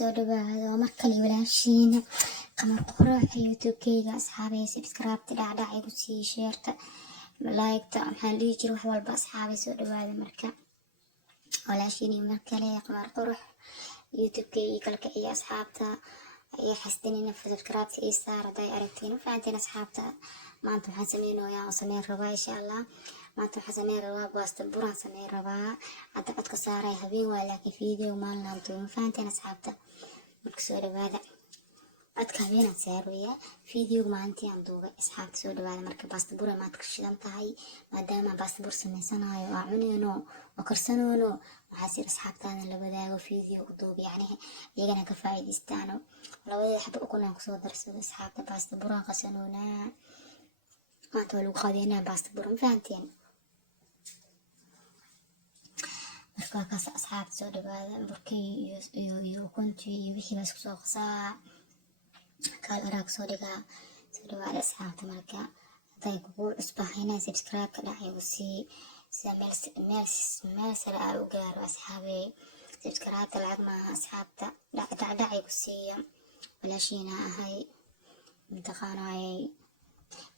soo dhawaado markale walaashiina qamar quraac youtube-kayga asxaabay subscribe dhacdhac igu sii sheerta like-ta waxaan dhihi jiray wax walba asxaabay soo dhawaada marka walaashiina markale qamar quraac youtube-kayga kala kiciya asxaabta ay xasdanina subscribe ii saar haday aragtiin faanteen asxaabta maanta waxaan sameyn rabaa insha Allah maanta waxaan sameyn rabaa baasta buraan sameyn rabaa hadda codka saaray habeen waa laakiin video maalin doon faanteen asxaabta marka soo dhawaada codka habeen saaraya video maalintii aan duubay asxaabta soo dhawaada marka baasta buraan maad ka shidan tahay maadaama baasta bur sameysanayo oo cuneyno oo karsanoono waxaa sir asxaabtaana la wadaago video u duub yani iyagana ka faa'iideystaan labada xabba ukuna ku soo darsado asxaabta baasta buraan qasanoona maanta waa lagu qadeynaa baasta buraan faanteen marka kaas asxaabta soo dhawaada burkii iyo ukuntii iyo wixii baa isku soo qasaa kaal araag soo dhigaa soo dhawaada asxaabta marka haday kugu cusbahayna subscribe ka dhacay ugu sii sida meel sare aa u gaaro asxaabay subscribe lacag maaha asxaabta dhacdhac igu siiya walaashiina ahay intaqaanayay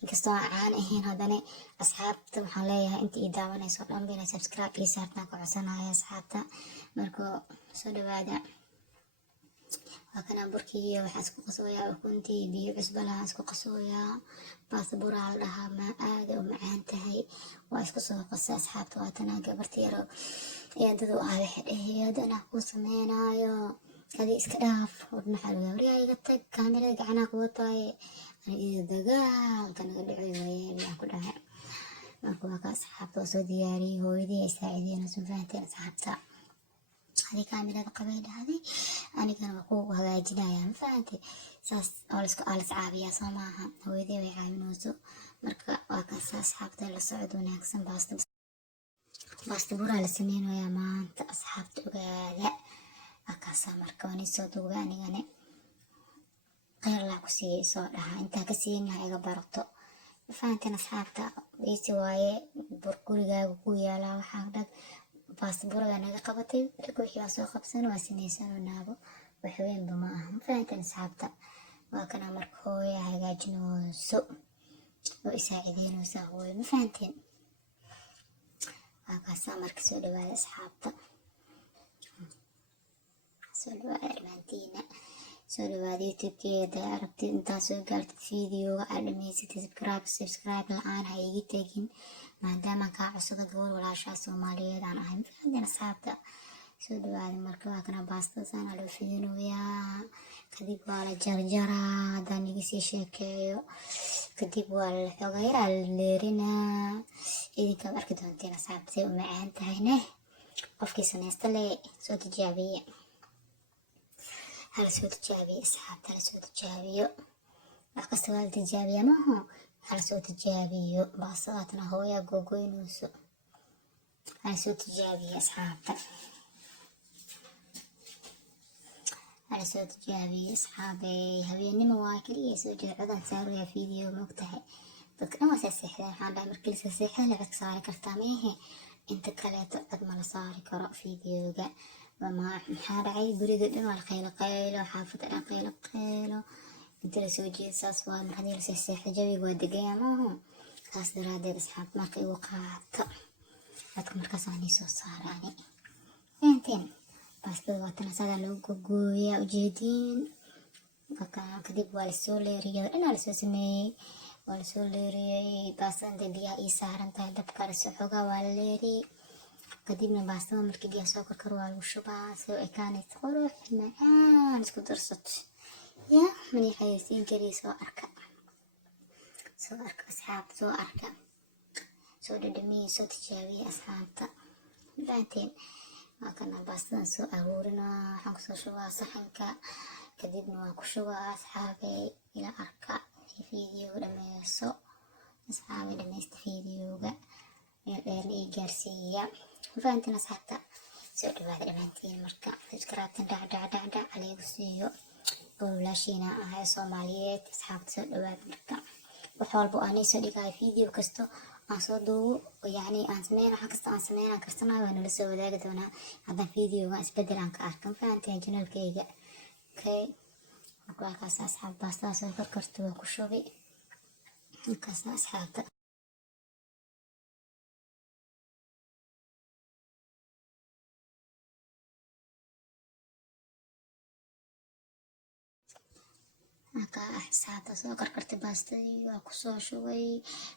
inkastoo aan ahayn haddana asxaabta waxaan leeyahay inta ii daawanayso dhan bina subscribe ii saartaan ku codsanaya asxaabta marka soo dhawaada waa kana burkii waxaan isku qasooyaa ukuntii biyo cusbo lahaan isku qasooyaa baasta buraa la dhahaa ma aad u macaan tahay waa isku soo qasa asxaabta waa tanaa gabarta yaro eedadu ah waxay dhahayd anaa ku sameynaayo kadi iska dhaaf wadna xalwa wariyaa iga tag kaamirada gacanaa ku wataaye aniga dagaalka naga dhacay weeye waxaan ku dhahay marka waa ka asxaabta soo diyaariyay hooyadii ay saacideen soo fahanteen asxaabta هذه كاميرا قبل هذه أنا كان بقول هواجنايا ما فهمتي ساس أولس عابية صماها هو ذي ويعاملون سو مركا وكاساس حقت الصعود وناكسن باست برا لسنين ويا ما أنت أصحاب تقال أكاسا مركوني صوت وغاني غني غير لا كسي صورها أنت كسين هاي برطو فهمتي أصحابتا بيسي واي بركوري جاو كويا لا وحاجة baasta buraga naga qabatay wixii waa soo qabsan waa sinaysan naabo waxweyn bama aha faantan asxaabta waa kana marka hooyo hagaajinayso oo isaacideynayso hooyo ma faanteen waa kaasa marka soo dhawaada asxaabta soo dhawaada armaantiina soo dhawaada youtube-keeda aragtid intaa soo gaartid videoga aad dhamaysatid subscribe la-aan ha iga tegin maadaama kaa cusubad gobol walaashaa soomaaliyeed aan ahay mafahanteen asxaabta soo dhawaada marka waa kana baastadaana loo fidinayaa kadib waa la jarjaraa haddaan iga sii sheekeeyo kadib waa la xogayaa la leerinaa idinkaad arki doonteen asxaabta say u macaan tahayne qofkii sameysta le soo tijaabiye hala soo tijaabiye asxaabta hala soo tijaabiyo wax kasta waa la tijaabiyaa maaha hala soo tijaabiyo baastadaatna hooyaa googoynayso hala soo tijaabiye asxaabta hala soo tijaabiye asxaabey habeenimo waa kaliya soo jeeda codaan saaraya video moogtahay dadka dhan waa seexdaan waxaan dhahay markii la seexda la codka saari kartaa meehe inta kaleeto cod ma la saari karo videoga maxaa dhacay guriga dhan waa la qaylo xaafada dhan qaylo inta la soo jeeda saas waa mar haddii la seexda jawiga waa degaya maaha saas daraadeed asxaab marka igu qaato dadka markaas aan soo saaraani fahanteen baastada waa tan asaga loo gogooyaa ujeediin kadib waa lasoo leeriyay dhanaa lasoo sameeyey waa lasoo leeriyay baastada intay biyaha ii saaran tahay dabka lasoo xogaa waa la leeriyey kadibna baastada markii biyaha soo karkaro waa lagu shubaa soo ekaanaysa qurux macaan isku darsato يا من يحيسين كري سو أركا أصحاب سو أركا سو دمي سو تجاوي أصحابتا بعدين ما كنا باستن سو أهورنا حنك سو شوا صحنكا كدبنا وكشوا أصحابي إلى أركا في فيديو لما يسو أصحابي لما يستفيديو جا يعني جارسية فأنتنا أصحابتا سو دبادر بنتين مركا فكرات دع عليه بسيو walaashiina ahay Soomaaliyeed asxaabta soo dhawaad marka wax walba aan soo dhigay video kasto aan soo duubo yani aan sameeyay waxa kasta aan sameeyay karsanayo waan la soo wadaagi doonaa hadda video waan isbedel aan ka arkan fahanteen channelkayga اوكي markaas asxaab baastada soo karkarto waa ku shubi markaas asxaabta asxaabta soo karkartay baastadii waa kusoo shubay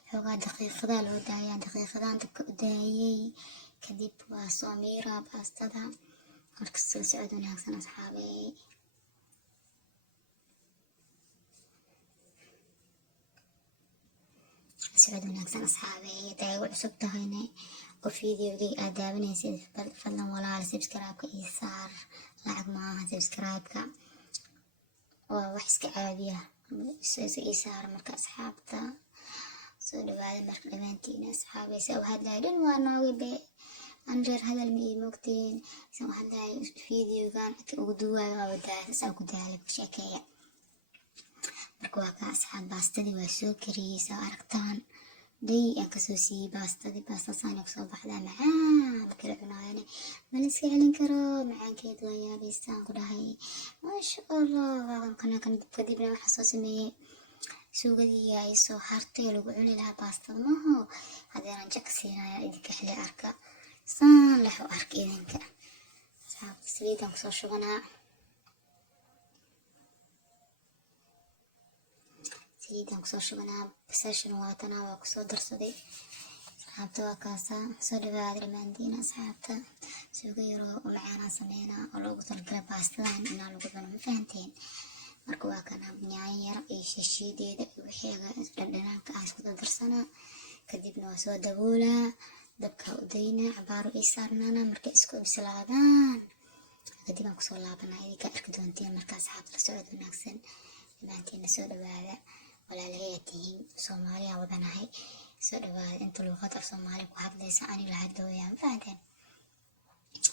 xoogaa daqiiqada loo daayaa daqiiqadan dabka u daayay kadib waa soo miiraa baastada marka soo socod wanaagsan asxaabey socod wanaagsan asxaabey haday igu cusub tahayna oo fiidiyoogay aad daawanaysid fadlan walaal subscribe-ka ii saar lacag maaha subscribe-ka waa wax iska caadiya ii saar marka asxaabta soo dhawaada marka dhammaantiin asxaabey saa u hadlayo dhan waa nooga be anjeer hadal ma ii mogtiin saa u hadlayo fiidiyoogan ugu duwaayo waa wadaasa saa ku daala ku sheekeeya marka waa ka asxaab baastadii waa soo kariyey saa aragtaan day aan kasoo siiyey baastadii baastasaan kusoo baxdaa macaan kala cunaayane mala iska celin karo macaankeed waa yaabaystaan ku dhahay maasha allah kadibna waxaa soo sameeyey suugadii ay soo hartay lagu cuni lahaa baastada maho haddeenan jak siinaya idinka xili arka saan lexu arka idinka asxaabta saliidaan kusoo shubanaa saliidaan kusoo shubanaa basashan waatana waa kusoo darsaday asxaabta waa kaasa soo dhawaada dhammaantiin asxaabta suuga yaroo u macaanaan sameynaa oo loogu talagala baastadan inaa lagu cuno ma fahanteen marka waa kana yaanyo yar iyo shishiideeda iyo wixiiga dhadhanaanka ah isku darsanaa kadibna waa soo daboolaa dabka u daynaa cabaaro ii saarnaana markay isku bislaadaan kadib aan kusoo laabanaa idinka arki doonteen markaa asxaabta la socod wanaagsan dhammaantiina soo dhawaada walaalayaa tihiin soomaaliya wadanahay soo dhawaada inta luuqada soomaali ku hadlaysa ani la hadlooyaa ma fahanteen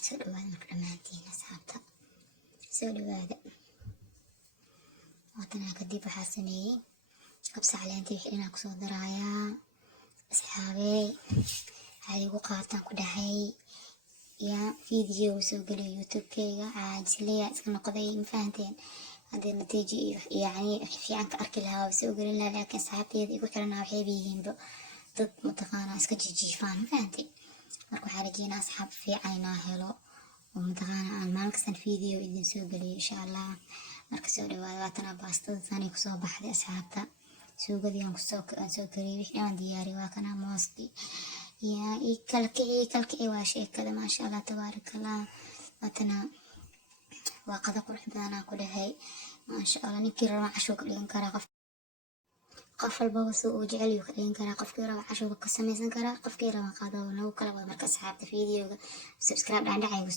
soo dhawaada marka dhammaantiin asxaabta soo dhawaada waatana kadib waxaa sameeyey kabsa caleentii wixii dhinaa kusoo daraayaa asxaabey waxaad igu qaataan ku dhahay yaa fiideo soo geliyo youtube-keyga caajisleya iska noqday ma fahanteen haddii natiijo iyo yacni fiican ka arki lahaa waa soo gelin lahaa laakiin asxaabteeda igu xiranaa waxayba yihiinba dad mataqaanaa iska jijiifaan ma fahanteen marka waxaa rajeynaa asxaab fiican inaa helo oo mataqaanaa aan maalin kastan fiideo idin soo geliyo insha allah marka soo dhawaada waatana baastada tani kusoo baxday asxaabta suugadii aan soo kariyey wixii aan diyaariyey waa kana moosti yaa ii kalkici waa sheekada maasha allah tabaarakallah waatana waa qada qurux badanaa ku dhahay maasha allah ninkii raba cashuu ka dhigan karaa qof walbaba soo uu jecel yuu ka dhigan karaa qofkii raba cashuu ka samaysan karaa qofkii raba qado nagu kala wada marka asxaabta fiidiyooga subscribe dhaandhacaygu